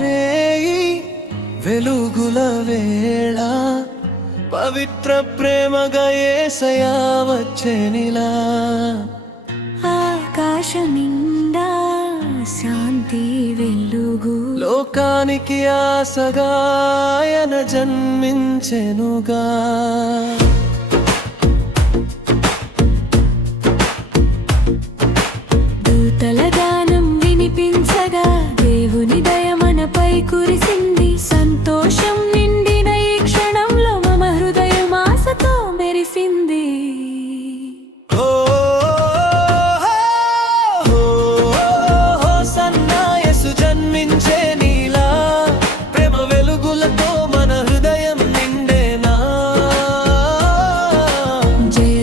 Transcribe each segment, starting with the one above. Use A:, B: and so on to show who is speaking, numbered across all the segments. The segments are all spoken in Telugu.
A: రేయి వెలుగుల వేళ పవిత్ర ప్రేమ ఏసయా వచ్చెనిలా
B: ఆకాశ నిండా శాంతి వెలుగు.
A: లోకానికి ఆశగాయన జన్మించెనుగా.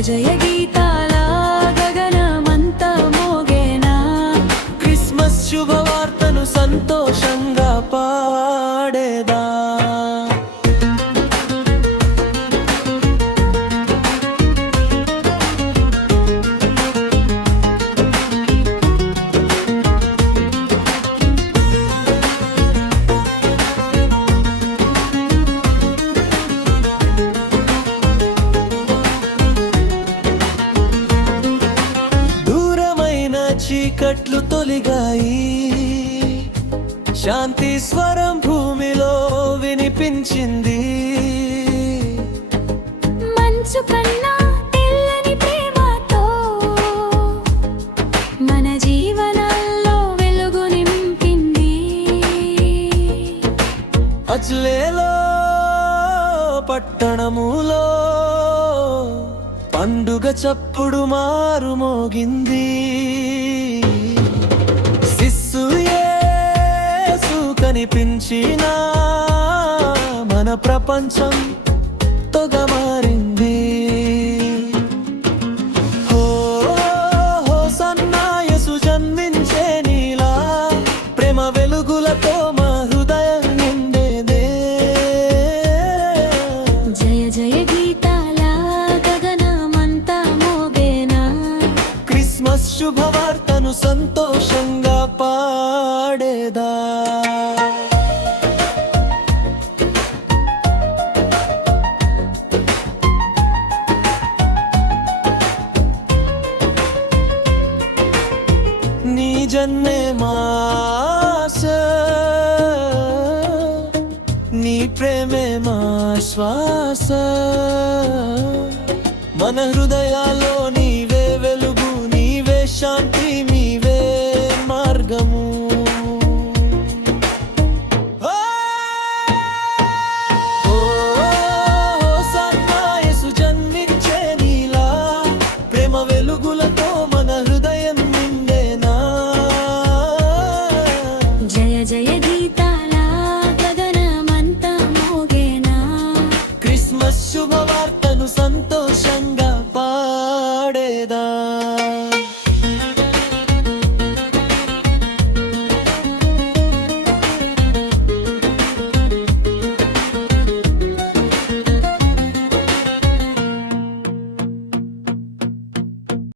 B: జయ
A: చీకట్లు తొలిగాయి. శాంతి స్వరం భూమిలో వినిపించింది.
B: మంచు కన్నా తెల్లని ప్రేమతో మన జీవనాల్లో వెలుగు నింపింది.
A: అజ్లేలో పట్టణములో పండుగ చప్పుడు మారు ప్రపంచం తొగ మారింది. హో హో సన్నాయసు జన్మించే నీలా ప్రేమ వెలుగులతో మా హృదయం నిండేదే.
B: జయ జయ గీతాల గగనమంతా మోగేనా?
A: క్రిస్మస్ శుభవార్తను సంతోషంగా నీ జన్మే మాస. నీ ప్రేమే మా శ్వాస. మన హృదయాల్లో నీవే వెలుగు నీవే శాంతి Thank you.